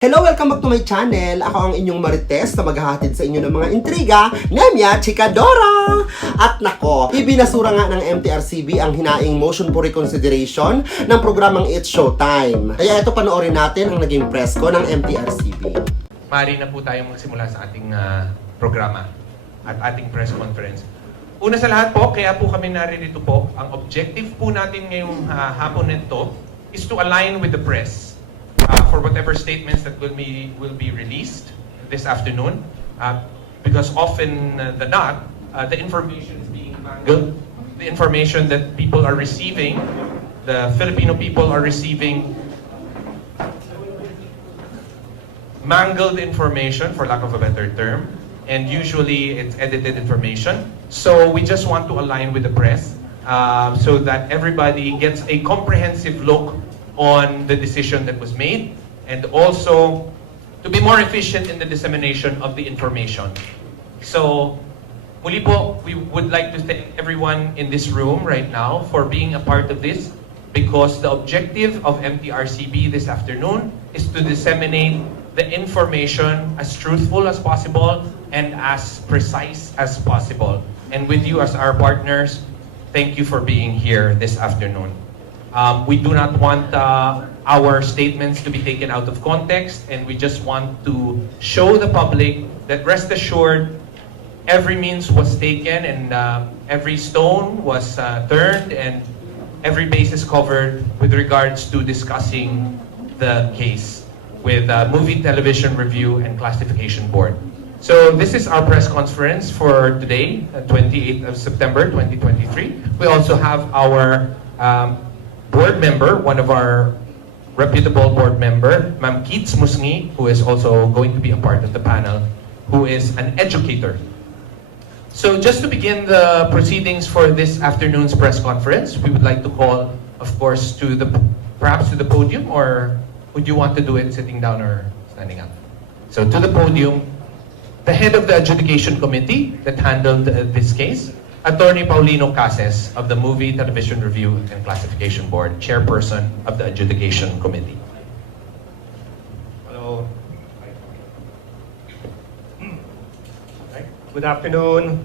Hello! Welcome back to my channel. Ako ang inyong Marites na maghahatid sa inyo ng mga intriga, nemya, chikadora! At nako, ibinasura nga ng Mtrcb ang hinaing motion for reconsideration ng programang It's Showtime. Kaya ito panoorin natin ang naging Presscon ng Mtrcb. Maaari na po tayong magsimula sa ating programa at ating press conference. Una sa lahat po, kaya po kami naririto po, ang objective po natin ngayong hapon nito is to align with the press. For whatever statements that will be released this afternoon, because often than not, the information is being mangled. The information that people are receiving, the Filipino people are receiving mangled information, for lack of a better term, and usually it's edited information. So we just want to align with the press so that everybody gets a comprehensive look on the decision that was made, and also to be more efficient in the dissemination of the information. So, muli po, we would like to thank everyone in this room right now for being a part of this, because the objective of Mtrcb this afternoon is to disseminate the information as truthful as possible and as precise as possible. And with you as our partners, thank you for being here this afternoon. We do not want our statements to be taken out of context, and we just want to show the public that, rest assured, every means was taken and every stone was turned and every base is covered with regards to discussing the case with Movie Television Review and Classification Board. So this is our press conference for today, 28th of September 2023. We also have our board member, one of our reputable board member, Ma'am Keats Musngi, who is also going to be a part of the panel, who is an educator. So just to begin the proceedings for this afternoon's press conference, we would like to call, of course, perhaps to the podium, or would you want to do it sitting down or standing up? So to the podium, the head of the adjudication committee that handled this case, Attorney Paulino Cases of the Movie Television Review and Classification Board, Chairperson of the Adjudication Committee. Hello. Good afternoon,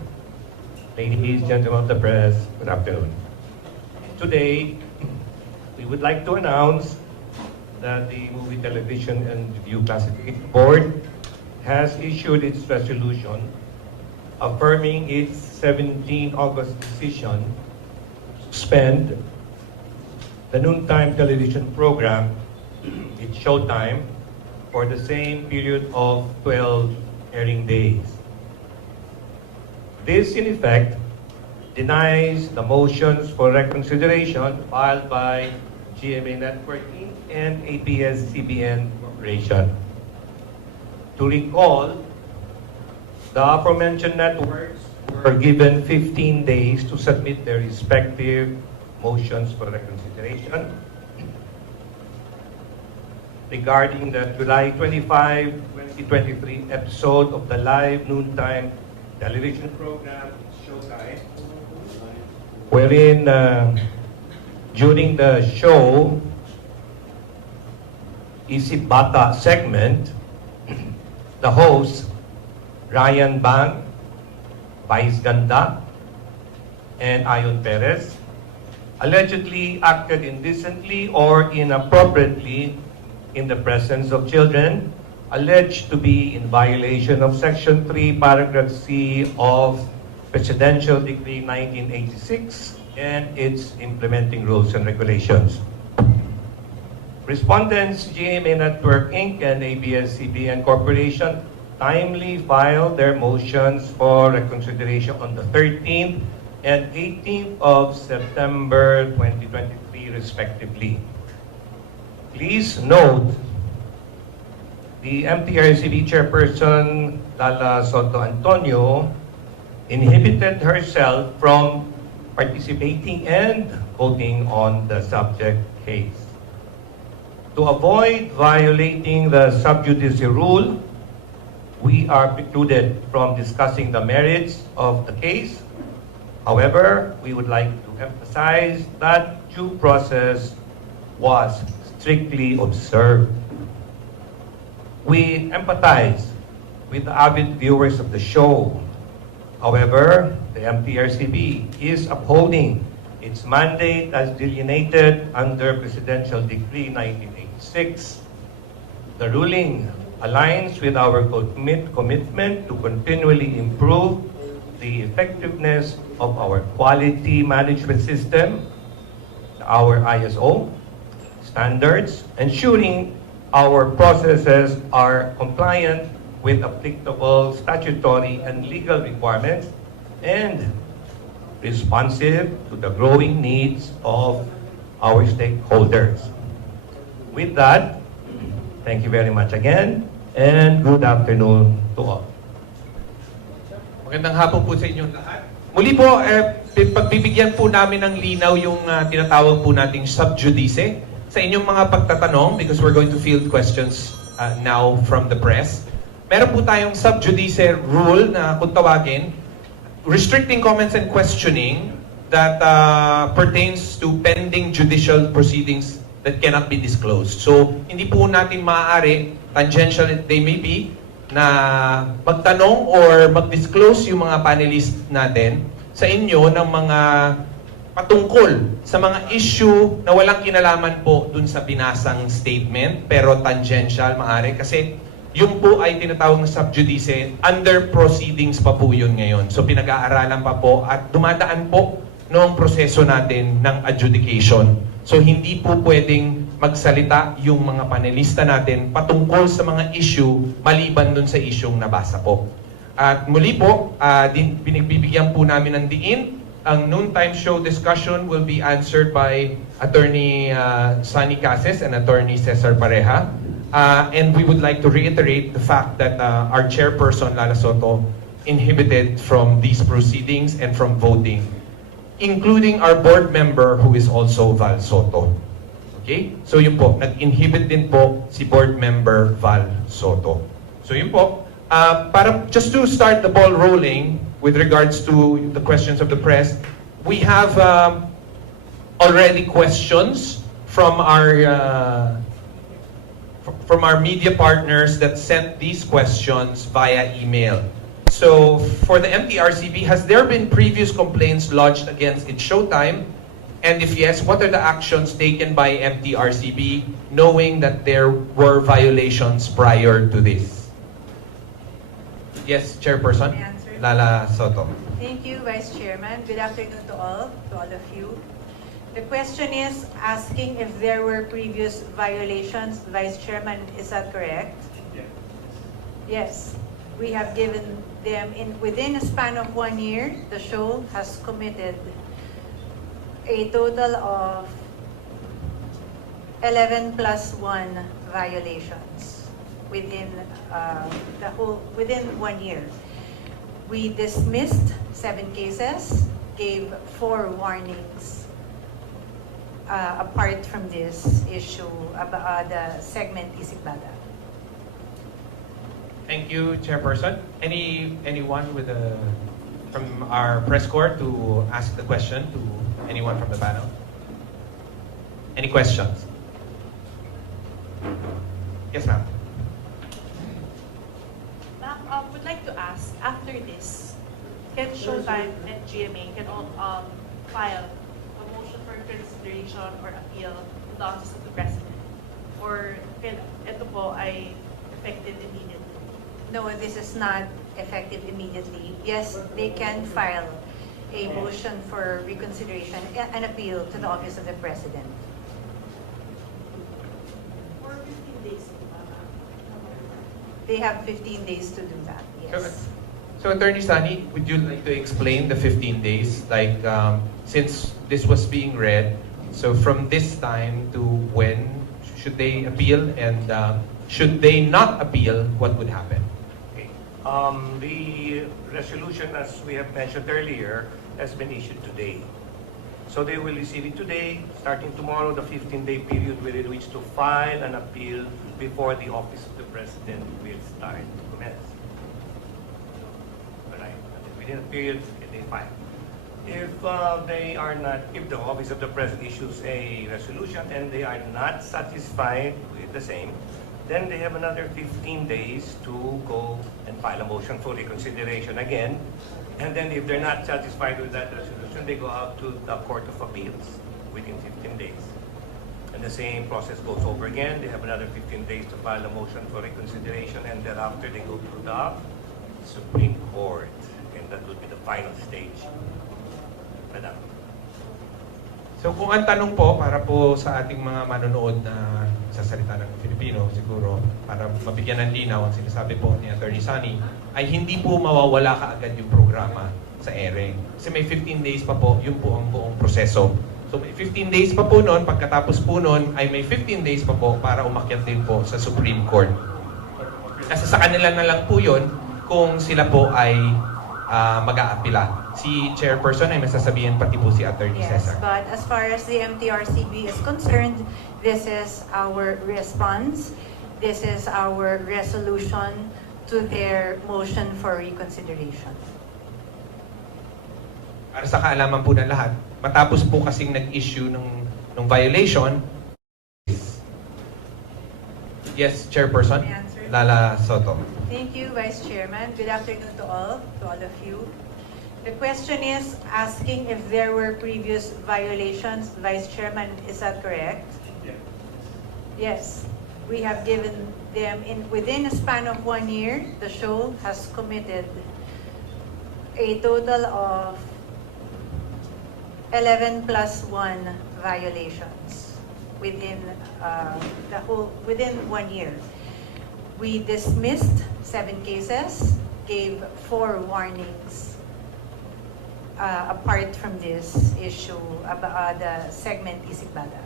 ladies, gentlemen of the press. Good afternoon. Today, we would like to announce that the Movie Television and Review Classification Board has issued its resolution affirming its 17 August decision to suspend the noontime television program, It's Showtime, for the same period of 12 airing days. This, in effect, denies the motions for reconsideration filed by GMA Network Inc. and ABS-CBN Corporation. To recall, the aforementioned networks were given 15 days to submit their respective motions for reconsideration regarding the July 25, 2023 episode of the live noontime television program Showtime, wherein during the show Isip Bata segment, the host Ryan Bang, Vice Ganda, and Ayon Perez allegedly acted indecently or inappropriately in the presence of children, alleged to be in violation of Section 3, Paragraph C of Presidential Decree 1986 and its implementing rules and regulations. Respondents GMA Network Inc. and ABS-CBN Corporation timely filed their motions for reconsideration on the 13th and 18th of September 2023, respectively. Please note, the Mtrcb Chairperson, Lala Soto Antonio, inhibited herself from participating and voting on the subject case. To avoid violating the sub judice rule, we are precluded from discussing the merits of the case. However, we would like to emphasize that due process was strictly observed. We empathize with the avid viewers of the show. However, the MTRCB is upholding its mandate as delineated under Presidential Decree 1986. The ruling aligns with our commitment to continually improve the effectiveness of our quality management system, our ISO standards, ensuring our processes are compliant with applicable statutory and legal requirements and responsive to the growing needs of our stakeholders. With that, thank you very much again and good afternoon to all. Magandang hapon po sa inyong lahat. Muli po, pagbibigyan po namin ng linaw yung tinatawag po nating sub judice sa inyong mga pagtatanong because we're going to field questions now from the press. Meron po tayong sub judice rule na kung tawagin, restricting comments and questioning that pertains to pending judicial proceedings that cannot be disclosed. So, hindi po natin maaari, tangential they may be, na magtanong or mag-disclose yung mga panelists natin sa inyo ng mga patungkol sa mga issue na walang kinalaman po dun sa binasang statement pero tangential maaari kasi yung po ay tinatawag na sub judice, under proceedings pa po yun ngayon. So pinag-aaralan pa po at dumadaan po noong proseso natin ng adjudication. So hindi po pwedeng magsalita yung mga panelista natin patungkol sa mga issue maliban dun sa isyung nabasa po. At muli po, pinagbibigyan po namin ng diin. Ang noontime show discussion will be answered by Attorney Sunny Cases and Attorney Cesar Pareja. And we would like to reiterate the fact that our chairperson, Lala Soto, inhibited from these proceedings and from voting, including our board member who is also Val Soto. Okay? So yun po, nag-inhibit din po si board member Val Soto. So yun po, para just to start the ball rolling with regards to the questions of the press, we have already questions from our media partners that sent these questions via email. So, for the MTRCB, has there been previous complaints lodged against its Showtime? And if yes, what are the actions taken by MTRCB knowing that there were violations prior to this? Yes, Chairperson. May I answer? Lala Soto. Thank you, Vice Chairman. Good afternoon to all of you. The question is asking if there were previous violations. Vice Chairman, is that correct? Yes. We have given them within a span of 1 year, the show has committed a total of 11 plus 1 violations within within 1 year. We dismissed 7 cases, gave 4 warnings. Apart from this issue about the segment Isigbada. Thank you, Chairperson. Anyone with from our press corps to ask the question to anyone from the panel? Any questions? Yes, ma'am. Ma'am, would like to ask, after this, can Showtime and GMA can all file a motion for consideration or appeal to the Office of the President? Or can ito po ay effective immediately? No, this is not effective immediately. Yes, they can file a motion for reconsideration and appeal to the Office of the President. For 15 days, ma'am. They have 15 days to do that, yes. So, Attorney Sani, would you like to explain the 15 days? Like, since this was being read, so from this time to when should they appeal, and should they not appeal, what would happen? Okay. The resolution, as we have mentioned earlier, has been issued today. So they will receive it today. Starting tomorrow, the 15-day period within which to file an appeal before the Office of the President will start to commence. Right. Within a period, they file. If if the Office of the President issues a resolution and they are not satisfied with the same, Then they have another 15 days to go and file a motion for reconsideration again. And then if they're not satisfied with that resolution, they go out to the Court of Appeals within 15 days. And the same process goes over again. They have another 15 days to file a motion for reconsideration, and thereafter they go to the Supreme Court. And that would be the final stage. Madam. So kung ang tanong po, para po sa ating mga manonood na sasalita ng Filipino, siguro, para mabigyan ng linaw, ang sinasabi po ni Attorney Sunny, ay hindi po mawawala kaagad yung programa sa airing. Kasi may 15 days pa po, yun po ang buong proseso. So may 15 days pa po noon, pagkatapos po noon, ay may 15 days pa po para umakyat din po sa Supreme Court. Kasi sa kanila na lang po yun kung sila po ay mag-aapila. Si Chairperson ay masasabihin pati po si Attorney Yes, Cesar. but as far as the Mtrcb is concerned, this is our response. This is our resolution to their motion for reconsideration. Para sa kaalaman po ng lahat, matapos po kasing nag-issue ng violation, yes, Chairperson, May I answer? Lala Soto. Thank you, Vice Chairman. Good afternoon to all of you. The question is asking if there were previous violations. Vice Chairman, is that correct? Yes. We have given them within a span of 1 year, the show has committed a total of 11 plus 1 violations within within 1 year. We dismissed 7 cases, gave 4 warnings. Apart from this issue about the segment Isigbada.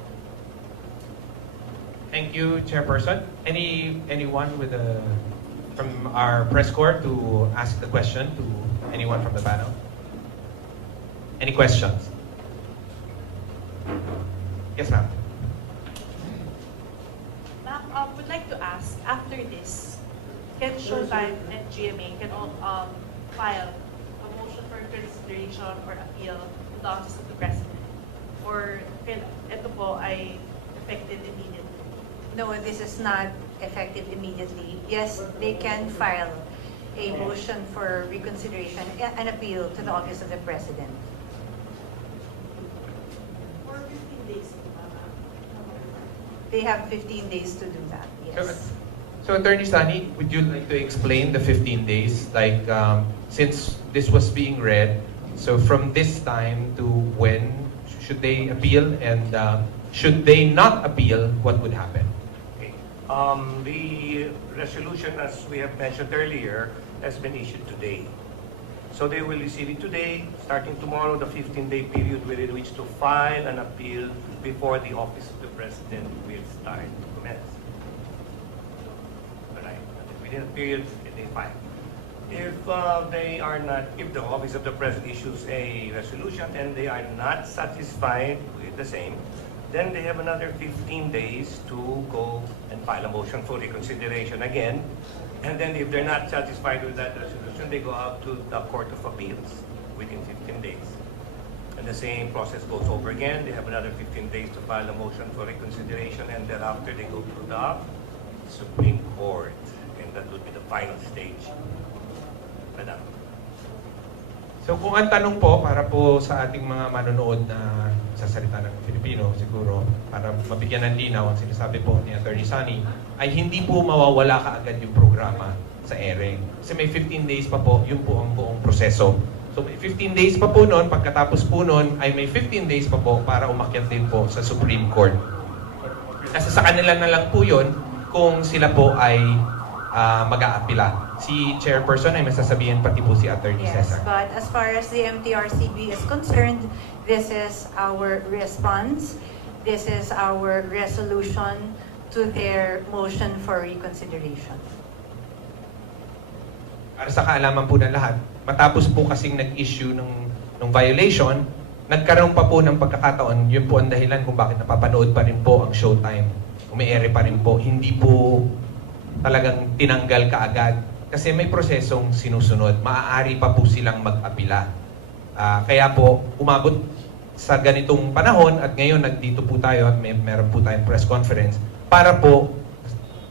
Thank you, Chairperson. Anyone with from our press corps to ask the question to anyone from the panel? Any questions? Yes, ma'am. Ma'am, would like to ask, after this, can Showtime and GMA can all file a motion for consideration or appeal to the Office of the President? Or ito po ay effective immediately? No, this is not effective immediately. Yes, they can file a motion for reconsideration and appeal to the Office of the President. For 15 days, ma'am. They have 15 days to do that, yes. So, Attorney Sunny, would you like to explain the 15 days? Like, since this was being read, so from this time to when should they appeal, and should they not appeal, what would happen? Okay. The resolution, as we have mentioned earlier, has been issued today. So they will receive it today. Starting tomorrow, the 15-day period within which to file an appeal before the Office of the President will start to commence. Alright. Within a period, they file. If they are not, if the Office of the President issues a resolution and they are not satisfied with the same, then they have another 15 days to go and file a motion for reconsideration again. And then if they're not satisfied with that resolution, they go out to the Court of Appeals within 15 days. And the same process goes over again. They have another 15 days to file a motion for reconsideration, and thereafter they go to the Supreme Court. And that would be the final stage. Madam. So kung ang tanong po, para po sa ating mga manonood na sasalita ng Filipino, siguro, para mabigyan ng linaw, ang sinasabi po ni Attorney Sunny, ay hindi po mawawala kaagad yung programa sa airing. Kasi may 15 days pa po, yun po ang buong proseso. So may 15 days pa po noon, pagkatapos po noon, ay may 15 days pa po para umakyat din po sa Supreme Court. Kasi sa kanila na lang po yun kung sila po ay mag-aapila. Si Chairperson ay masasabihin pati po si Attorney Yes, Cesar. but as far as the Mtrcb is concerned, this is our response. This is our resolution to their motion for reconsideration. Para sa kaalaman po ng lahat, matapos po kasing nag-issue ng violation, nagkaroon pa po ng pagkakataon, yun po ang dahilan kung bakit napapanood pa rin po ang Showtime. Umi-ere pa rin po, hindi po talagang tinanggal kaagad. Kasi may prosesong sinusunod. Maaari pa po silang mag-apila. Kaya po, umabot sa ganitong panahon at ngayon nagdito po tayo at meron po tayong press conference para po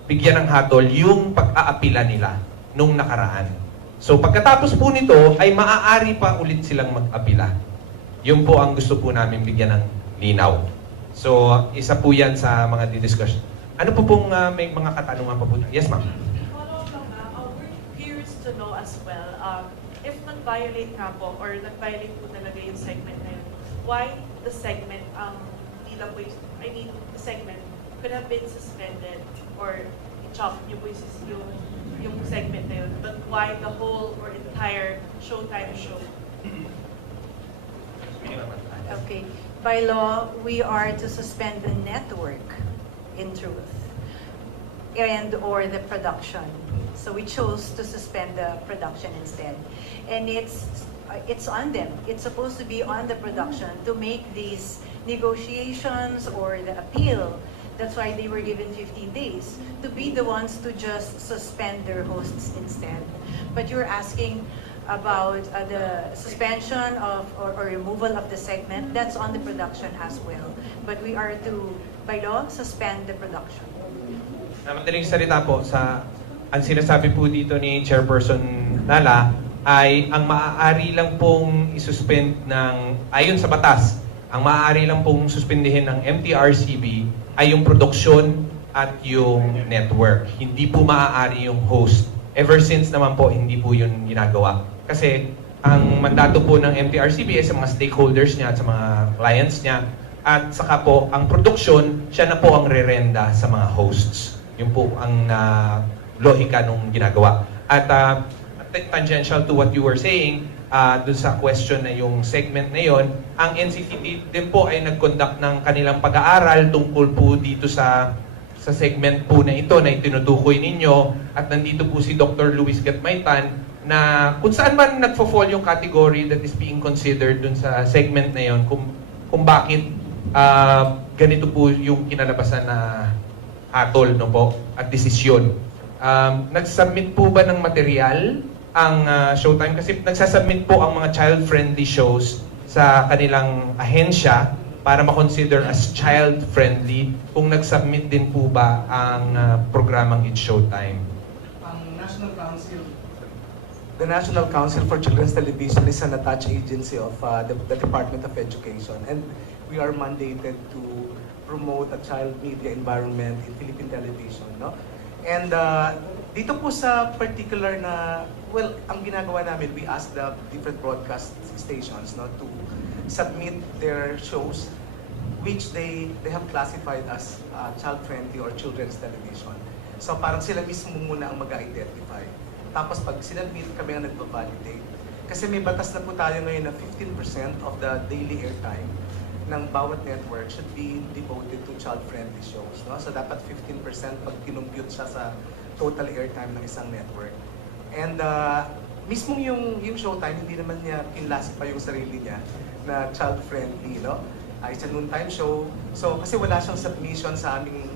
bigyan ng hatol yung pag-aapila nila nung nakaraan. So pagkatapos po nito ay maaari pa ulit silang mag-apila. Yun po ang gusto po namin bigyan ng linaw. So isa po yan sa mga didiscussion. Ano po pong may mga katanungan pa po? Yes, ma'am. Follow up lang na, we're curious to know as well, if nag-violate nga po, or nag-violate po talaga yung segment na yun, why the segment, nila po the segment could have been suspended or i-chop nyo po yung segment na yun, but why the whole or entire Showtime show? Okay. By law, we are to suspend the network, in truth, and or the production. So we chose to suspend the production instead. And it's on them. It's supposed to be on the production to make these negotiations or the appeal. That's why they were given 15 days to be the ones to just suspend their hosts instead. But you're asking about the suspension of or removal of the segment. That's on the production as well. But we are to, by law, suspend the production. Madaling salita po, ang sinasabi po dito ni Chairperson Nala ay ang maaari lang pong isuspend ayon sa batas, ang maaari lang pong suspindihin ng Mtrcb ay yung produksyon at yung network. Hindi po maaari yung host. Ever since naman po, hindi po yun ginagawa. Kasi ang mandato po ng Mtrcb ay sa mga stakeholders niya at sa mga clients niya. At saka po, ang produksyon, siya na po ang rerenda sa mga hosts. Yun po ang lohika nung ginagawa. At tangential to what you were saying, dun sa question na yung segment na yon, ang NCTV din po ay nag-conduct ng kanilang pag-aaral tungkol po dito sa segment po na ito na itinutukoy ninyo, at nandito po si Dr. Luis Gatmaitan na kung saan man nagfo-fall yung category that is being considered dun sa segment na yon, kung bakit ganito po yung kinalabasan na hatol, no po, at desisyon. Nag-submit po ba ng material ang Showtime? Kasi nagsasubmit po ang mga child-friendly shows sa kanilang ahensya para ma-consider as child-friendly. Kung nag-submit din po ba ang programang It's Showtime? The National Council for Children's Television is an attached agency of the Department of Education, and we are mandated to promote a child media environment in Philippine television, no? And dito po sa particular na, well, ang ginagawa namin, we ask the different broadcast stations, no, to submit their shows which they have classified as child-friendly or children's television. So parang sila mismo muna ang mag-identify. Tapos pag sinabit, kami ang nagbabalidate. Kasi may batas na po tayo ngayon na 15% of the daily airtime ng bawat network should be devoted to child-friendly shows. No? So dapat 15% pag kinumpute siya sa total airtime ng isang network. And mismo yung Showtime, hindi naman niya kinlasify yung sarili niya na child-friendly. No? It's a noontime show. So kasi wala siyang submission sa aming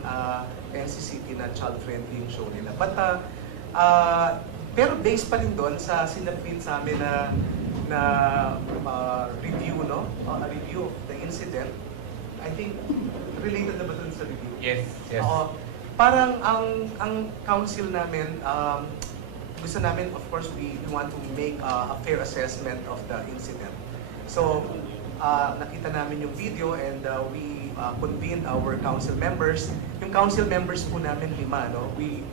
NCCT na child-friendly yung show nila. But pero based pa rin doon sa sinabit sa amin na review, no? A review of the incident. I think related na ba doon sa review? Yes, yes. Parang ang council namin, gusto namin, of course, we want to make a fair assessment of the incident. So, nakita namin yung video and we convened our council members. Yung council members po namin 5, no? We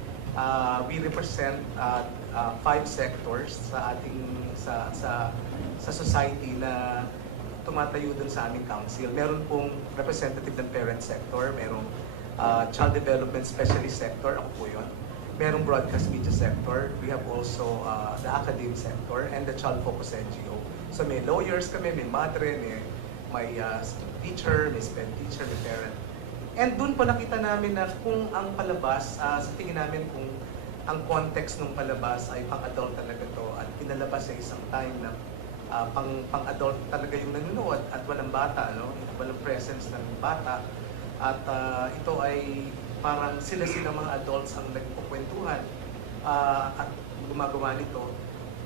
represent 5 sectors sa ating sa society na tumatayo dun sa aming council. Meron pong representative ng parent sector, merong child development specialist sector, ako po yun. Merong broadcast media sector. We have also the academic sector and the child focus NGO. So may lawyers kami, may madre, may teacher, may sped teacher, may parent. And doon po nakita namin na kung ang palabas, sa tingin namin kung ang context ng palabas ay pang-adult talaga to at pinalabas sa isang time na pang-adult talaga yung nanonood at walang bata, no? Walang presence ng bata. At ito ay parang sila mga adults ang nagkukwentuhan at gumagawa nito.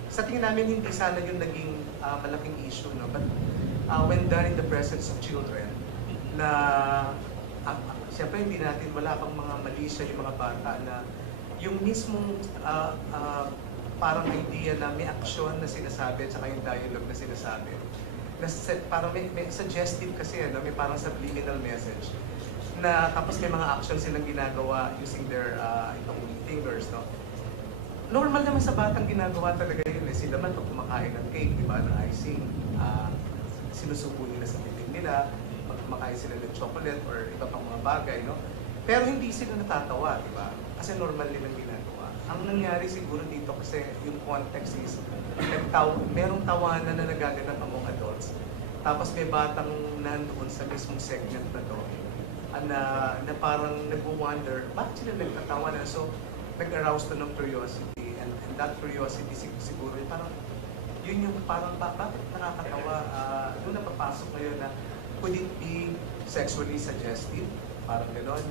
Sa tingin namin hindi sana yung naging malaking issue, no? But when done in the presence of children, na siyempre hindi natin, wala pang mga malisya yung mga bata na yung mismong parang idea na may aksyon na sinasabi at saka yung dialogue na sinasabi. Parang may suggestive kasi, no? May parang subliminal message na tapos may mga action silang ginagawa using their itong fingers, no? Normal naman sa batang ginagawa talaga yun. Sila man pag kumakain ng cake, di ba, ng icing, sinusubo nila sa bibig nila, pag kumakain sila ng chocolate or iba pang mga bagay, no? Pero hindi sila natatawa, di ba? Kasi normal nilang ginagawa. Ang nangyari siguro dito kasi yung context is merong tawanan na nagaganap among adults. Tapos may batang nandoon sa mismong segment na to na parang nag-wonder, bakit sila nagtatawa na? So, nag-arouse to ng curiosity and that curiosity siguro parang yun yung parang bakit nakakatawa doon napapasok ngayon na could it be sexually suggestive? Parang gano'n,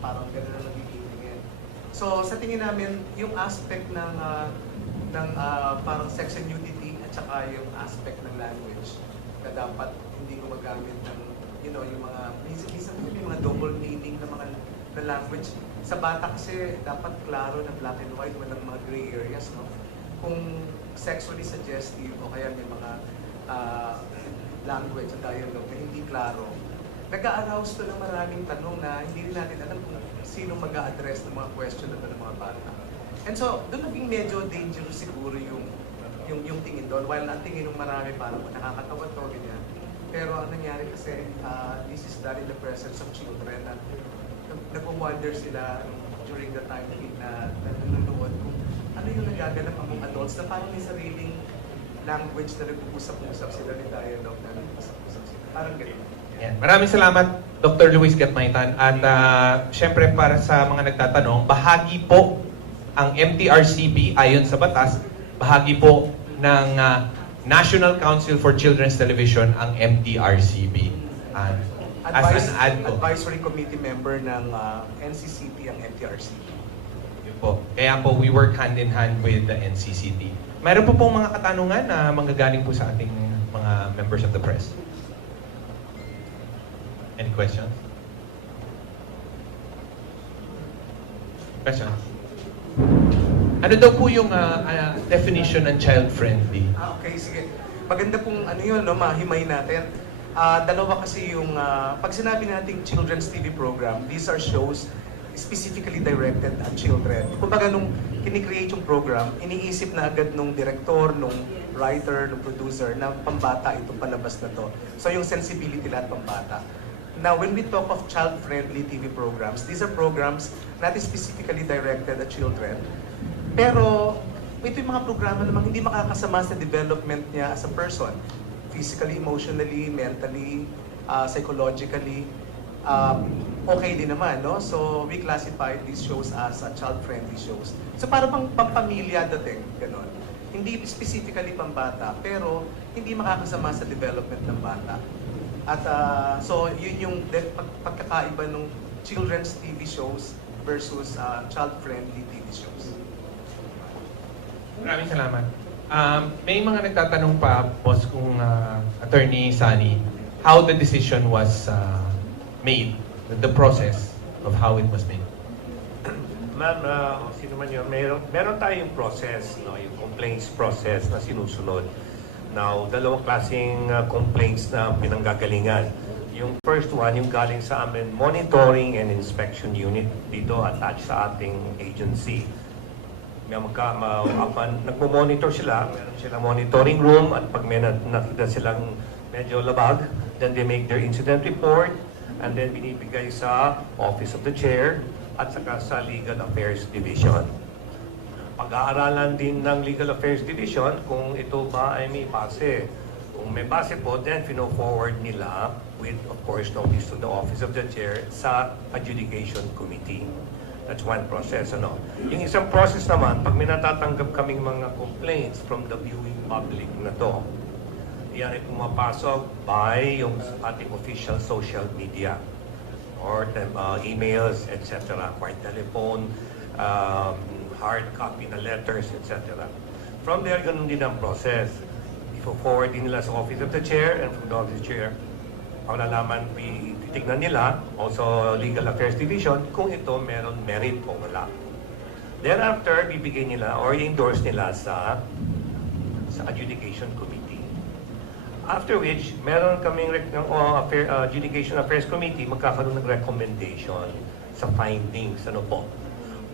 parang gano'n na nagiging tingin. So, sa tingin namin, yung aspect ng parang sex and nudity at saka yung aspect ng language na dapat hindi gumagamit ng yung mga minsan may mga double meaning na mga na language. Sa bata kasi dapat klaro na black and white, walang mga gray areas, no? Kung sexually suggestive o kaya may mga language at dialogue na hindi klaro, nag-a-arouse to ng maraming tanong na hindi rin natin alam kung sino mag-a-address ng mga question na ng mga bata. And so, doon naging medyo dangerous siguro yung tingin doon. While ang tingin ng marami parang nakakatawa to, ganyan. Pero ang nangyari kasi, this is done in the presence of children na nag-wonder sila during the time na nanonood kung ano yung nagaganap among adults na parang may sariling language na nag-uusap-usap sila, may dialogue na nag-uusap-usap sila. Parang ganyan. Yan. Maraming salamat, Dr. Luis Gatmaitan. At syempre para sa mga nagtatanong, bahagi po ang MTRCB ayon sa batas, bahagi po ng National Council for Children's Television ang MTRCB. As an Advisory Committee member ng NCCT ang MTRCB. Yun po. Kaya po we work hand in hand with the NCCT. Mayroon po pong mga katanungan na manggagaling po sa ating mga members of the press. Any questions? Questions? Ano daw po yung definition ng child-friendly? Okay, sige. Maganda pong yun, no, mahimay natin. Dalawa kasi yung, pag sinabi nating children's TV program, these are shows specifically directed at children. Kumbaga nung kinikreate yung program, iniisip na agad nung director, nung writer, nung producer, na pambata itong palabas na to. So yung sensibility lahat pambata. Now, when we talk of child-friendly TV programs, these are programs not specifically directed at children. Pero, ito yung mga programa namang hindi makakasama sa development niya as a person. Physically, emotionally, mentally, psychologically. Okay din naman, no? So, we classify these shows as child-friendly shows. So, para pang-pamilya dating, gano'n. Hindi specifically pambata, pero hindi makakasama sa development ng bata. At so, yun yung pagkakaiba ng children's TV shows versus child-friendly TV shows. Maraming salamat. May mga nagtatanong pa, boss, kung Attorney Sani, how the decision was made, the process of how it was made. Ma'am, sino man yun, meron tayong process, no, yung complaints process na sinusunod. Now, dalawang klaseng complaints na pinanggagalingan. Yung first one, yung galing sa amin, monitoring and inspection unit dito attached sa ating agency. Nagmo-monitor sila, meron silang monitoring room at pag may nakita silang medyo labag, then they make their incident report and then binibigay sa Office of the Chair at saka sa Legal Affairs Division. Pag-aaralan din ng Legal Affairs Division kung ito ba ay may base. Kung may base po, then forward nila with, of course, notice to the Office of the Chair sa Adjudication Committee. That's one process, ano. Yung isang process naman, pag may natatanggap kaming mga complaints from the viewing public na to, yan ay pumapasok by yung ating official social media or emails, etc., by telephone, hard copy na letters, etc. From there, ganun din ang process. I-forward din nila sa Office of the Chair and from the Office of the Chair, malalaman, we titignan nila, also Legal Affairs Division, kung ito meron merit o wala. Thereafter, bibigay nila or i-endorse nila sa Adjudication Committee. After which, meron kaming Adjudication Affairs Committee, magkakaroon ng recommendation sa findings. Ano po?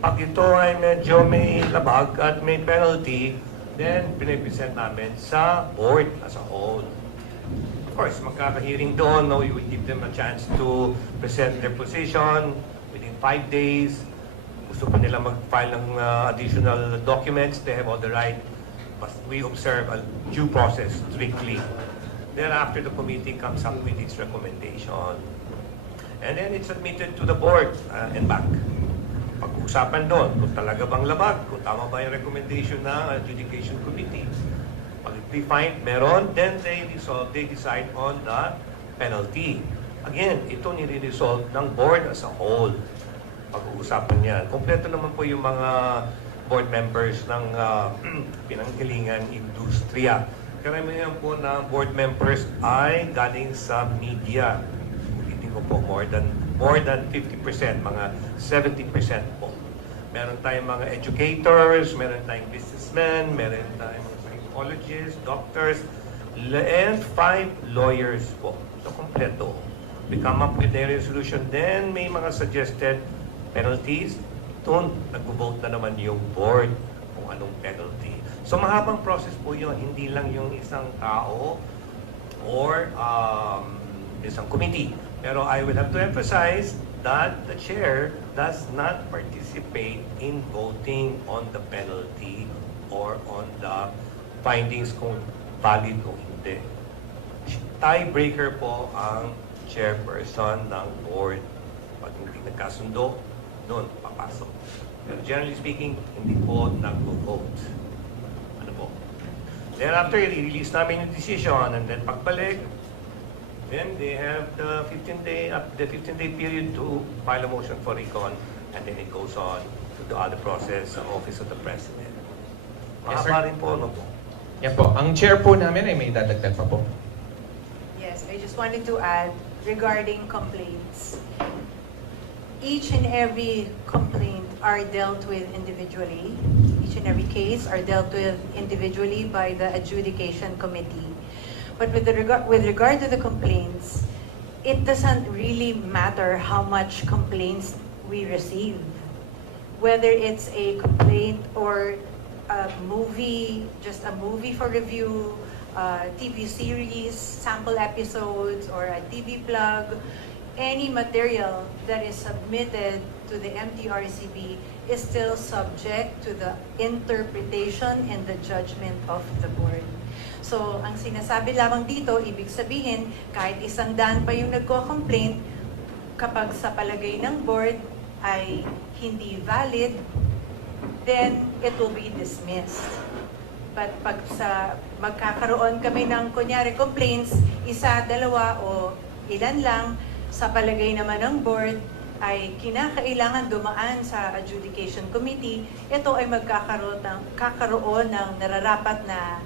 Pag ito ay medyo may labag at may penalty, then pinipresent namin sa board as a whole. Of course, magkaka-hearing doon, no? We will give them a chance to present their position within 5 days. Gusto pa nila mag-file ng additional documents, they have all the right. But we observe a due process strictly. Thereafter, the committee comes up with its recommendation. And then it's submitted to the board and back. Pag-uusapan doon, kung talaga bang labag, kung tama ba yung recommendation ng Adjudication Committee. Pag they find meron, then they decide on the penalty. Again, ito nire-resolve ng board as a whole. Pag-uusapan yan. Kompleto naman po yung mga board members ng pinanggalingan industriya. Karamihan po ng board members ay galing sa media. Ulitin ko po, more than 50%, mga 70% po. Meron tayong mga educators, meron tayong businessmen, meron tayong mga psychologists, doctors, and 5 lawyers po. So, kompleto. We come up with a resolution, then may mga suggested penalties. Doon, nag-vote na naman yung board kung anong penalty. So, mahabang process po yun. Hindi lang yung isang tao or isang committee. Pero I will have to emphasize that the chair does not participate in voting on the penalty or on the findings kung valid o hindi. Tiebreaker po ang chairperson ng board. Pag hindi nagkasundo, doon papasok. Pero generally speaking, hindi po nag-vote. Ano po? Thereafter, i-release namin yung decision and then pagbalik, then they have the 15-day period to file a motion for recon, and then it goes on to the other process sa Office of the President. Yes, sir. Mahaba rin po, ano po? Yan po. Ang chair po namin ay may dadagdag pa po. Yes, I just wanted to add regarding complaints. Each and every complaint are dealt with individually. Each and every case are dealt with individually by the adjudication committee. But with regard to the complaints, it doesn't really matter how much complaints we receive. Whether it's a complaint or a movie, just a movie for review, TV series, sample episodes, or a TV plug, any material that is submitted to the Mtrcb is still subject to the interpretation and the judgment of the board. So, ang sinasabi lamang dito, ibig sabihin, kahit 100 pa yung nagko-complaint, kapag sa palagay ng board ay hindi valid, then it will be dismissed. But pag magkakaroon kami ng kunyari complaints, 1, 2 o ilan lang, sa palagay naman ng board ay kinakailangan dumaan sa adjudication committee, ito ay kakaroon ng nararapat na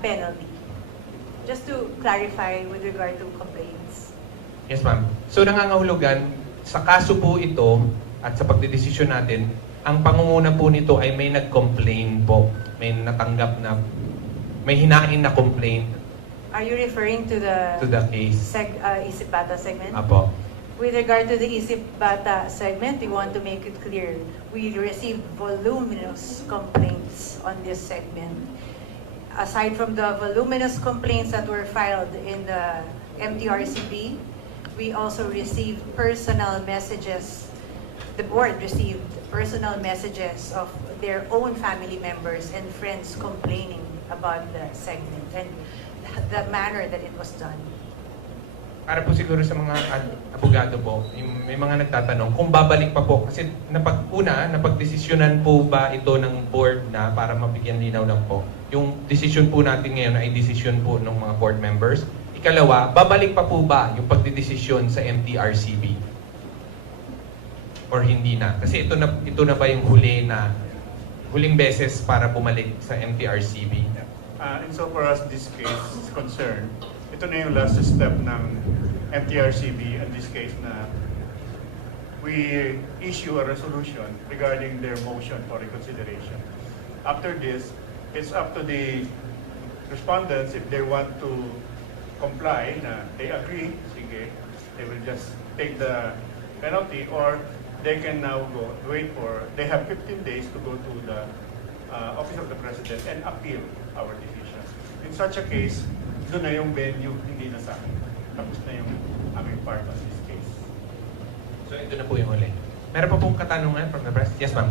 penalty. Just to clarify with regard to complaints. Yes, ma'am. So, nangangahulugan, sa kaso po ito at sa pagdedesisyon natin, ang pangunguna po nito ay may nag-complain po. May natanggap na, may hinain na complaint Are you referring to the case. Isip Bata segment? Apo. With regard to the Isip Bata segment, we want to make it clear. We received voluminous complaints on this segment. Aside from the voluminous complaints that were filed in the Mtrcb, we also received personal messages. The board received personal messages of their own family members and friends complaining about the segment and the manner that it was done. Para po siguro sa mga abogado po, may mga nagtatanong kung babalik pa po. Kasi napagdesisyonan po ba ito ng board na para mabigyan linaw lang po. Yung desisyon po natin ngayon ay desisyon po ng mga board members. Ikalawa, babalik pa po ba yung pagdedesisyon sa Mtrcb? Or hindi na? Kasi ito na ba yung huling beses para bumalik sa Mtrcb? Insofar as this case is concerned, ito na yung last step ng MTRCB, in this case na we issue a resolution regarding their motion for reconsideration. After this, it's up to the respondents if they want to comply, na they agree, sige, they will just take the penalty, or they can now they have 15 days to go to the Office of the President and appeal our decision. In such a case, doon na yung venue, hindi na sa akin. Tapos na yung aming part of this case. So ito na po yung huli. Meron pa pong katanungan from the press? Yes, ma'am.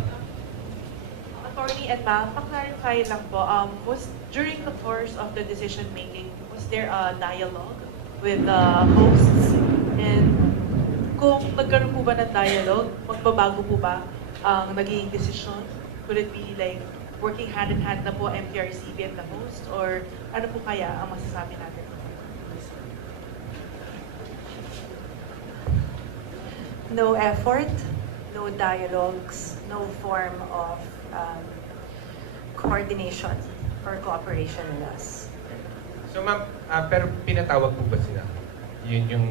Attorney and ma'am, pa-clarify lang po, was during the course of the decision making, was there a dialogue with the hosts? And kung nagkaroon po ba ng dialogue, magbabago po ba ang naging decision? Could it be like working hand in hand na po MTRCB and the host? Or ano po kaya ang masasabi natin? No effort, no dialogues, no form of coordination or cooperation with us. So ma'am, pero pinatawag po ba sila? Yun yung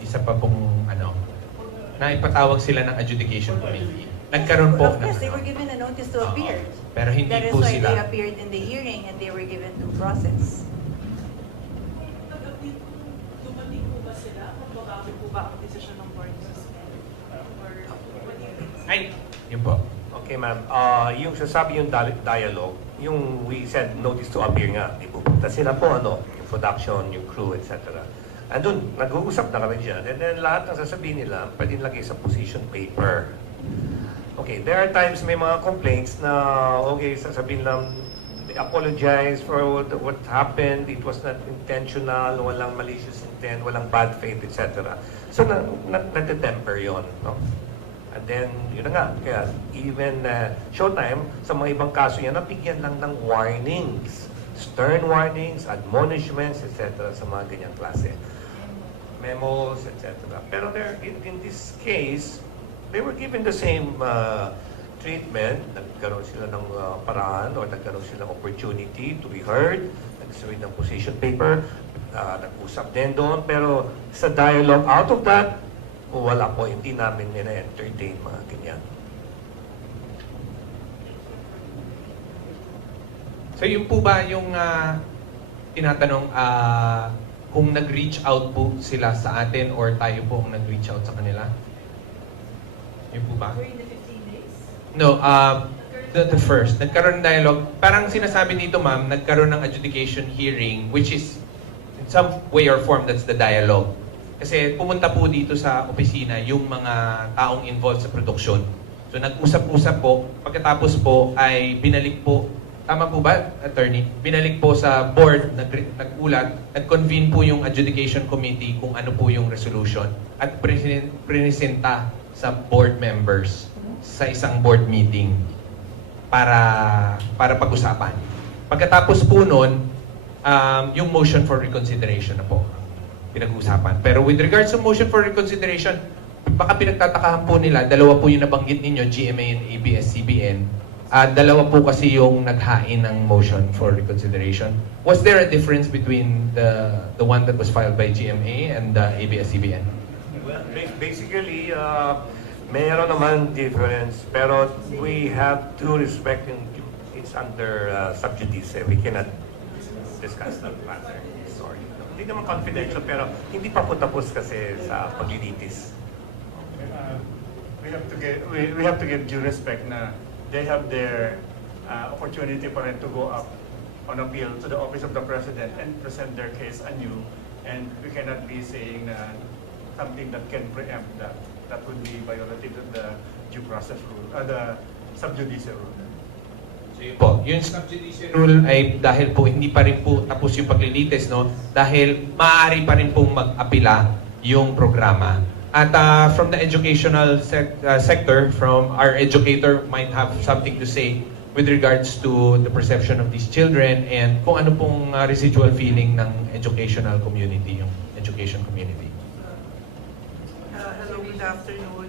isa pa pong naipatawag sila ng adjudication committee. Nagkaroon po Of course, they were given a notice to appear. Pero hindi That is po why sila. they appeared in the hearing and they were given due process. Dumating po ba sila? Magbabago po ba ang decision ng board to suspend? Or what do you think? Ay, yun po. Okay, ma'am. Yung sasabi yung dialogue, yung we said notice to appear nga, ipupunta sila po, yung production, yung crew, etc. Andun, nag-uusap na kami dyan. And then lahat ng sasabihin nila, pwede lagay sa position paper. Okay, there are times may mga complaints na, okay, sasabihin lang, they apologize for what happened, it was not intentional, walang malicious intent, walang bad faith, etc. So, natitemper yun, no? And then, yun na nga, kaya even Showtime, sa mga ibang kaso yan, nabigyan lang ng warnings, stern warnings, admonishments, etc. sa mga ganyang klase. Memos, etc. Pero in this case, they were given the same treatment. Nagkaroon sila ng paraan o nagkaroon sila ng opportunity to be heard, nag-submit ng position paper, nag-usap din doon. Pero sa dialogue, out of that, wala po, hindi namin nina-entertain mga ganyan. So yun po ba yung tinatanong kung nag-reach out po sila sa atin or tayo po ang nag-reach out sa kanila? Yun po ba? During the 15 days? No, the first. Nagkaroon ng dialogue. Parang sinasabi dito, ma'am, nagkaroon ng adjudication hearing, which is in some way or form, that's the dialogue. Kasi pumunta po dito sa opisina yung mga taong involved sa produksyon. So nag-usap-usap po. Pagkatapos po ay binalik po, tama po ba, attorney? Binalik po sa board, nag-ulat, nag-convene po yung adjudication committee kung ano po yung resolution at presenta sa board members sa isang board meeting para pag-usapan. Pagkatapos po nun, yung motion for reconsideration na po pinag-uusapan. Pero with regards to motion for reconsideration, baka pinagtatakahan po nila, dalawa po yung nabanggit ninyo, GMA and ABS-CBN. Dalawa po kasi yung naghain ng motion for reconsideration. Was there a difference between the one that was filed by GMA and ABS-CBN? Well, basically, mayroon naman difference, pero we have to respect it's under sub judice. We cannot discuss that matter. Sorry. Hindi naman confidential, pero hindi pa po tapos kasi sa paglilitis. We have to give due respect na they have their opportunity pa rin to go up on appeal to the Office of the President and present their case anew, and we cannot be saying something that can preempt that. That would be violative of the due process rule, the sub judice rule. So yun po, yung sub-judice rule ay dahil po hindi pa rin po tapos yung paglilitis, no? Dahil maaari pa rin pong mag-apila yung programa. At from the educational sector, from our educator might have something to say with regards to the perception of these children and kung ano pong residual feeling ng educational community, yung education community. Hello, good afternoon.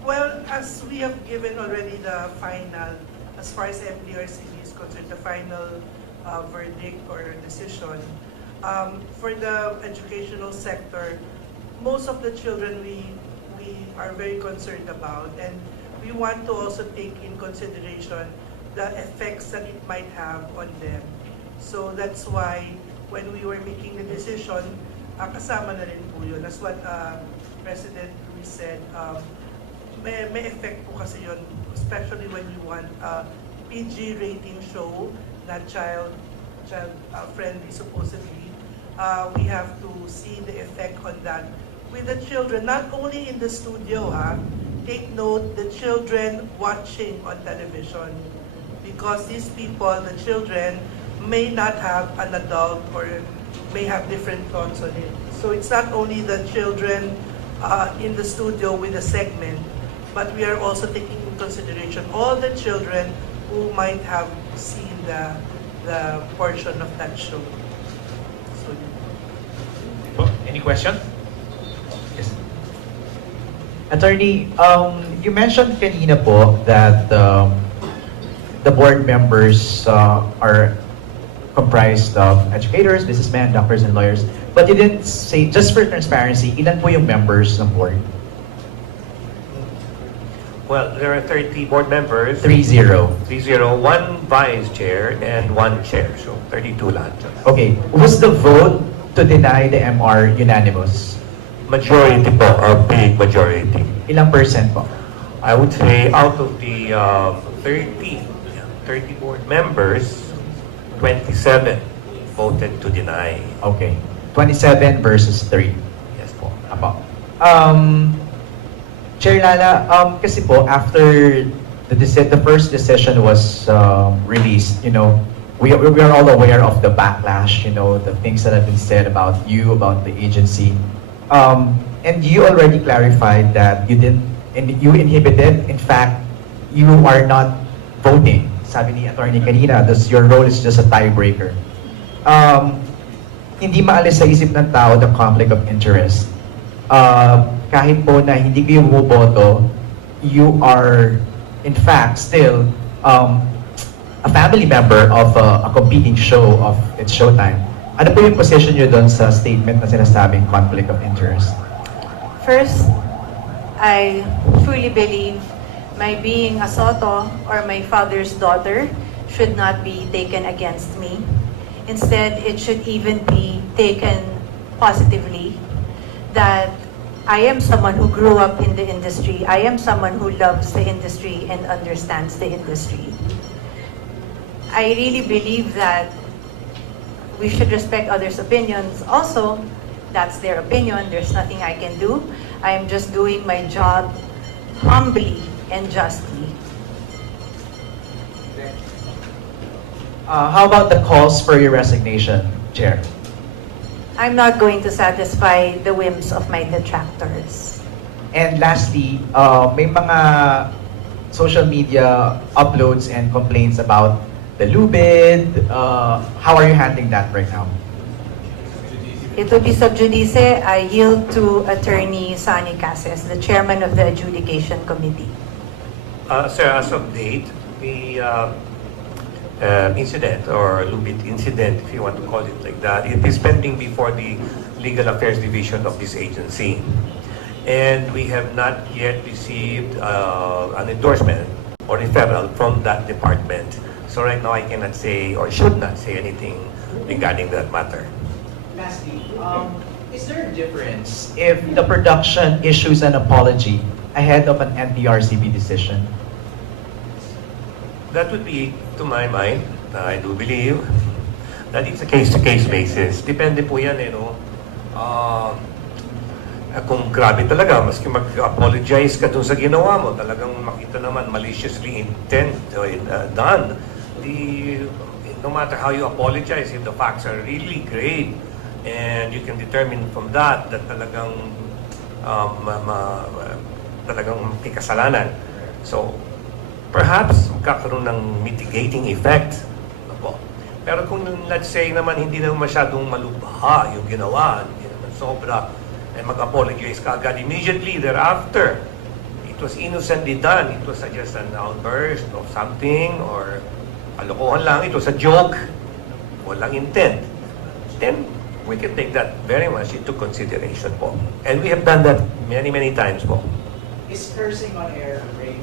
Well, as we have given already the final, as far as MTRCB is concerned, the final verdict or decision, For the educational sector, most of the children we are very concerned about, and we want to also take in consideration the effects that it might have on them. So that's why when we were making the decision, kasama na rin po yun. That's what President Luis said. May effect po kasi yun, especially when you want a PG rating show na child friendly supposedly. We have to see the effect on that with the children, not only in the studio. Take note, the children watching on television, because these people, the children, may not have an adult or may have different thoughts on it. So it's not only the children in the studio with the segment, but we are also taking into consideration all the children who might have seen the portion of that show. So, Any question? Yes. Attorney, you mentioned kanina po that the board members are comprised of educators, businessmen, doctors, and lawyers. But you didn't say, just for transparency, ilan po yung members ng board? Well, there are 30 board members. 3-0. 3-0, one vice chair and one chair. So 32 lahat. Okay. Was the vote to deny the MR unanimous? Majority po, a big majority. Ilang percent po? I would say out of the 30 board members, 27 voted to deny. Okay. 27 versus 3. Yes po. Apo. Chair Lala, kasi po, after the first decision was released, you know, we are all aware of the backlash, you know, the things that have been said about you, about the agency. And you already clarified that you didn't, and you inhibited, in fact, you are not voting. Sabi ni Attorney kanina, your role is just a tiebreaker. Hindi maalis sa isip ng tao the conflict of interest. Kahit po na hindi kayo bumoboto, you are, in fact, still a family member of a competing show of its Showtime. Ano po yung position nyo doon sa statement na sinasabing conflict of interest? First, I truly believe my being a Soto or my father's daughter should not be taken against me. Instead, it should even be taken positively that I am someone who grew up in the industry. I am someone who loves the industry and understands the industry. I really believe that we should respect others' opinions. Also, that's their opinion. There's nothing I can do. I am just doing my job humbly and justly. How about the calls for your resignation, Chair? I'm not going to satisfy the whims of my detractors. And lastly, may mga social media uploads and complaints about the lubid. How are you handling that right now? It will be sub judice. I yield to Attorney Sani Cases, the chairman of the Adjudication Committee. Sir, as of date, the incident or lubid incident, if you want to call it like that, it is pending before the Legal Affairs Division of this agency. And we have not yet received an endorsement or referral from that department. So right now I cannot say or should not say anything regarding that matter. Lastly, is there a difference if the production issues an apology ahead of an Mtrcb decision? That would be, to my mind, I do believe, that it's a case-to-case basis. Depende po yan, no? Kung grabe talaga, maski mag-apologize ka dun sa ginawa mo, talagang makita naman maliciously done. No matter how you apologize, if the facts are really grave, and you can determine from that talagang talagang may kasalanan. So, perhaps magkakaroon ng mitigating effect. Pero kung let's say naman hindi naman masyadong malubha yung ginawa, hindi naman sobra, ay mag-apologize ka agad immediately thereafter. It was innocently done. It was just an outburst of something or kalokohan lang. It was a joke. Walang intent. Then, we can take that very much into consideration po. And we have done that many, many times po. Is cursing on air brave?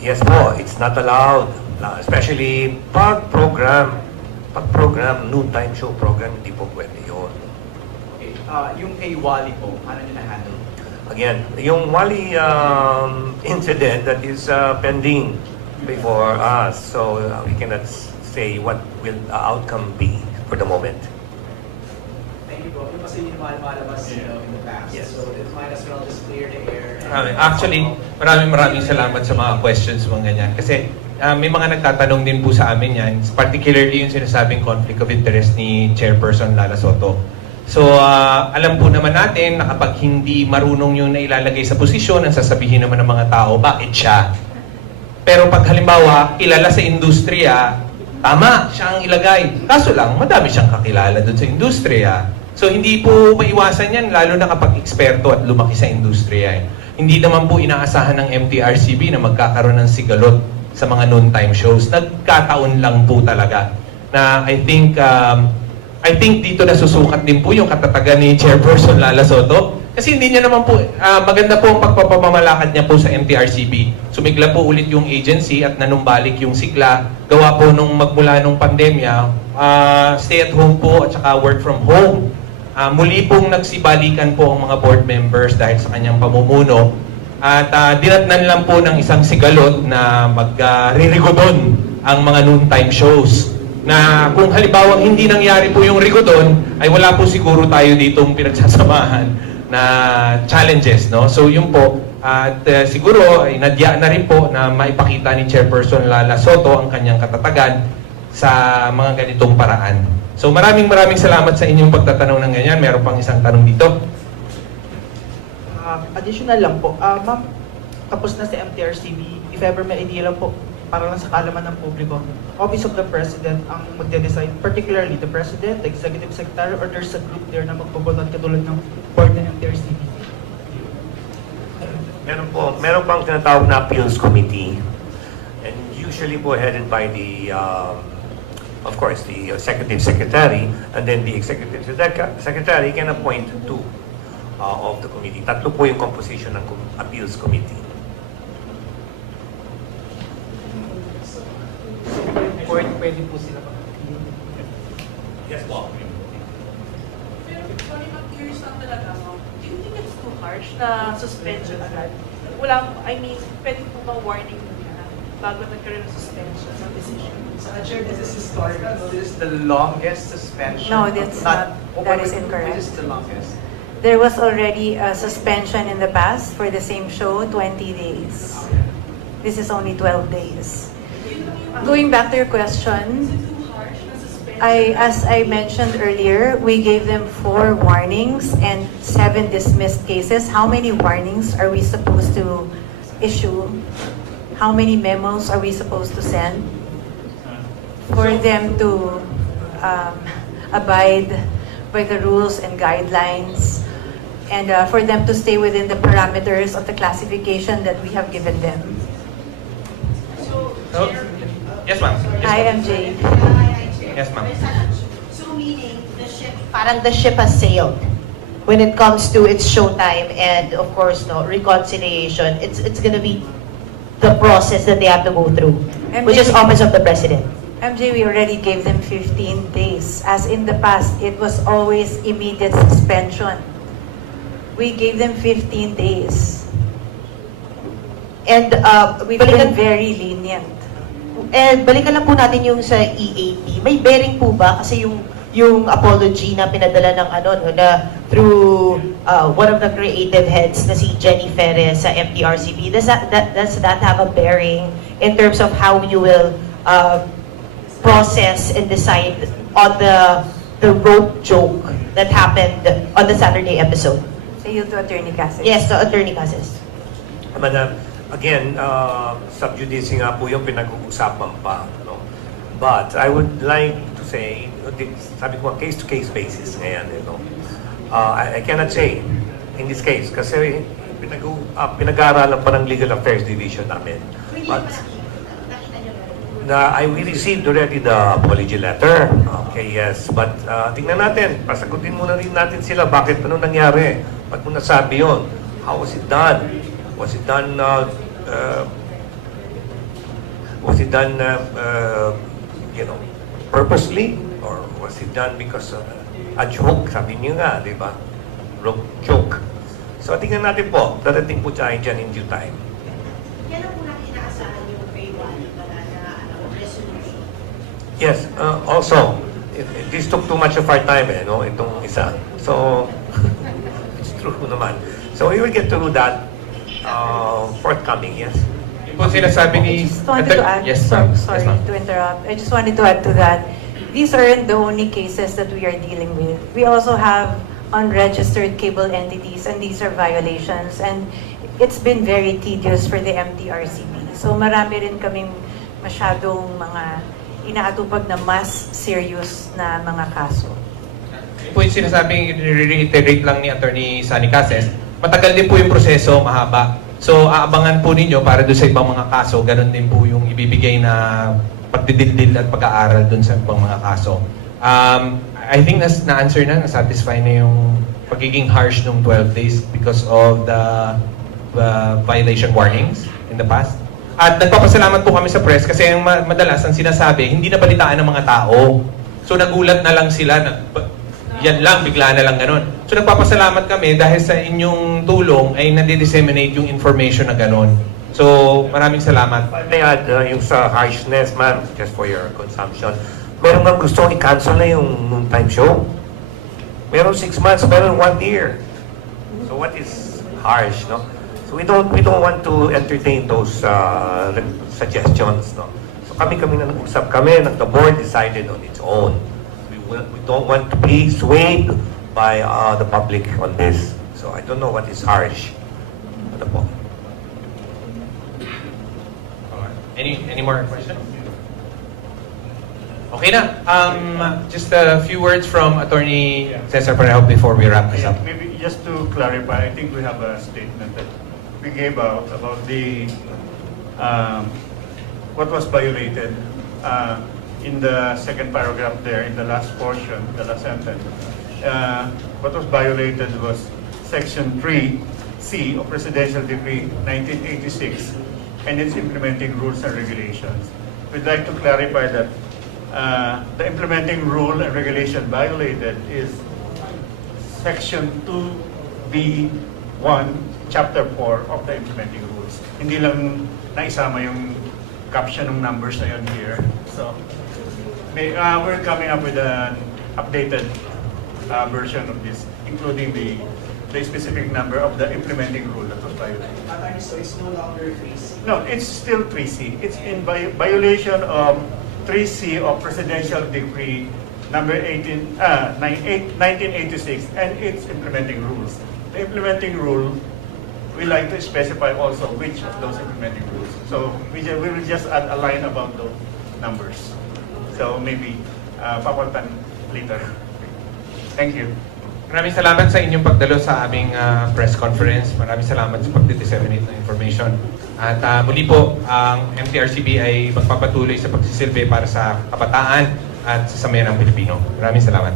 Yes po, it's not allowed. Especially pag program, noontime show program, hindi po pwede yun. Okay. Yung kay Wally po, paano nyo na-handle? Again, yung Wally incident that is pending before us, so we cannot say what will the outcome be for the moment. Thank you po. Yung kasi yung lumalabas in the past. Yes. So it might as well just clear the air. Actually, maraming salamat sa mga questions mga ganyan. Kasi may mga nagtatanong din po sa amin yan, particularly yung sinasabing conflict of interest ni Chairperson Lala Soto. So, alam po naman natin na kapag hindi marunong yung nailalagay sa posisyon, ang sasabihin naman ng mga tao, bakit siya? Pero pag halimbawa, kilala sa industriya, tama, siya ang ilagay. Kaso lang, madami siyang kakilala doon sa industriya. So, hindi po maiwasan yan, lalo na kapag eksperto at lumaki sa industriya. Hindi naman po inaasahan ng Mtrcb na magkakaroon ng sigalot sa mga noontime shows. Nagkataon lang po talaga na I think dito nasusukat din po yung katatagan ni Chairperson Lala Soto. Kasi hindi niya naman po, maganda po ang pagpapamamalakad niya po sa Mtrcb. Sumigla po ulit yung agency at nanumbalik yung sigla. Gawa po nung magmula nung pandemya, stay at home po at saka work from home. Muli pong nagsibalikan po ang mga board members dahil sa kanyang pamumuno. At dinatnan lang po ng isang sigalot na mag-ririgodon ang mga noontime shows. Na kung halimbawa hindi nangyari po yung rigodon, ay wala po siguro tayo ditong pinagsasamahan na challenges, no? So yun po, at siguro ay nadya na rin po na maipakita ni Chairperson Lala Soto ang kanyang katatagan sa mga ganitong paraan. So maraming salamat sa inyong pagtatanong ng ganyan. Meron pang isang tanong dito. Additional lang po, ma'am, tapos na si MTRCB, if ever may idea lang po, para lang sa kaalaman ng publiko, Office of the President ang magde-decide, particularly the President, the Executive Secretary, or there's a group there na magboboton katulad ng board ng MTRCB? Meron pang tinatawag na appeals committee, and usually po headed by the, of course, the Executive Secretary, and then the Executive Secretary can appoint two of the committee. Tatlo po yung composition ng appeals committee. Pwede po sila pa. Yes, po. Pero sorry, I'm curious lang talaga, no? Do you think it's too harsh na suspension agad? Wala, I mean, pwede po bang warning muna bago nagkaroon ng suspension ng decision? So, Chair, this is historical. No? This is the longest suspension. No, that's not. That is This incorrect. is the longest. There was already a suspension in the past for the same show, 20 days. This is only 12 days. Going back to your question, as I mentioned earlier, we gave them 4 warnings and 7 dismissed cases. How many warnings are we supposed to issue? How many memos are we supposed to send for them to abide by the rules and guidelines, and for them to stay within the parameters of the classification that we have given them? Yes, ma'am. Hi, MJ. Yes, ma'am. So meaning parang the ship has sailed when it comes to its showtime and of course reconciliation. It's gonna be the process that they have to go through, which is Office of the President. MJ, we already gave them 15 days. As in the past, it was always immediate suspension. We gave them 15 days. And We've been very lenient. And balikan lang po natin yung sa EAP. May bearing po ba kasi yung apology na pinadala ng na through one of the creative heads na si Jenny Ferres sa MTRCB. Does that have a bearing in terms of how you will process and decide on the rope joke that happened on the Saturday episode? Say you to Attorney Cases. Yes, to Attorney Cases. Madam, again, sub judice nga po yung pinag-uusapan pa. No? But I would like to say, sabi ko, case-to-case basis ngayon. I cannot say in this case kasi pinag-aaralan pa ng Legal Affairs Division namin. But we received already the apology letter. Okay. Okay, yes. But tingnan natin, pasagutin muna rin natin sila. Bakit? Ano nangyari? Ba't mo nasabi yun? How was it done? Was it done, purposely? Or was it done because of a joke? Sabi niyo nga, di ba? Joke. So tingnan natin po. Darating po tayo dyan in due time. Kailan po natin inaasahan yung Phase 1 na resolution? Yes, also, this took too much of our time, no? Itong isa. So, it's true naman. So, we will get through that forthcoming, yes? Yung po sinasabi ni... I just wanted to add, Yes, ma'am. sorry Yes, ma'am. to interrupt. I just wanted to add to that. These aren't the only cases that we are dealing with. We also have unregistered cable entities, and these are violations. And it's been very tedious for the Mtrcb. So marami rin kaming masyadong mga inaatupag na mas serious na mga kaso. Yung po yung sinasabing, reiterate lang ni Attorney Sunny Cases, matagal din po yung proseso, mahaba. So, aabangan po ninyo para doon sa ibang mga kaso, ganun din po yung ibibigay na pagdidildil at pag-aaral doon sa ibang mga kaso. I think na-answer na, na-satisfy na yung pagiging harsh nung 12 days because of the violation warnings in the past. At nagpapasalamat po kami sa press kasi yung madalas ang sinasabi, hindi nabalitaan ng mga tao. So nagulat na lang sila, yan lang, bigla na lang ganun. So nagpapasalamat kami dahil sa inyong tulong ay nadi-disseminate yung information na ganun. So maraming salamat. May add yung sa harshness, ma'am, just for your consumption. Meron bang gusto i-cancel na yung time show? Meron 6 months, meron 1 year. So what is harsh, no? So we don't want to entertain those suggestions, no? So kami na nag-usap kami, the board decided on its own. We don't want to be swayed by the public on this. So I don't know what is harsh. Ano po? Any more questions? Okay na. Just a few words from Attorney Cesar Parejo before we wrap this up. Maybe just to clarify, I think we have a statement that we gave out about the what was violated in the second paragraph there, in the last portion, the last sentence. What was violated was Section 3C of Presidential Decree 1986 and its implementing rules and regulations. We'd like to clarify that the implementing rule and regulation violated is Section 2B1, Chapter 4 of the implementing rules. Hindi lang naisama yung caption ng numbers na yun here. So, we're coming up with an updated version of this, including the specific number of the implementing rule that was violated. So it's no longer 3C? No, it's still 3C. It's in violation of 3C of Presidential Decree number 1986 and its implementing rules. The implementing rule, we like to specify also which of those implementing rules. So we will just add a line about those numbers. So maybe papalitan later. Thank you. Maraming salamat sa inyong pagdalo sa aming press conference. Maraming salamat sa pag-disseminate ng information. At muli po, ang Mtrcb ay magpapatuloy sa pagsisilbi para sa kabataan at sa samayan ng Pilipino. Maraming salamat.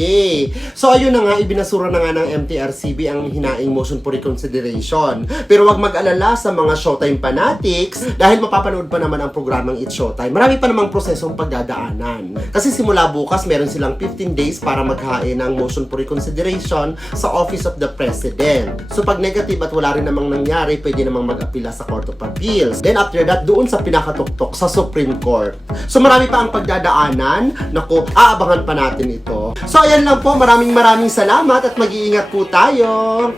Okay. So ayun na nga, ibinasura na nga ng Mtrcb ang hinaing motion for reconsideration. Pero wag mag-alala sa mga Showtime fanatics dahil mapapanood pa naman ang programang It's Showtime. Marami pa namang prosesong pagdadaanan. Kasi simula bukas, meron silang 15 days para maghain ng motion for reconsideration sa Office of the President. So pag negative at wala rin namang nangyari, pwede namang mag-apila sa Court of Appeals. Then after that, doon sa pinakatuktok sa Supreme Court. So marami pa ang pagdadaanan. Naku, aabangan pa natin ito. So ayan lang po, maraming salamat at mag-iingat po tayo.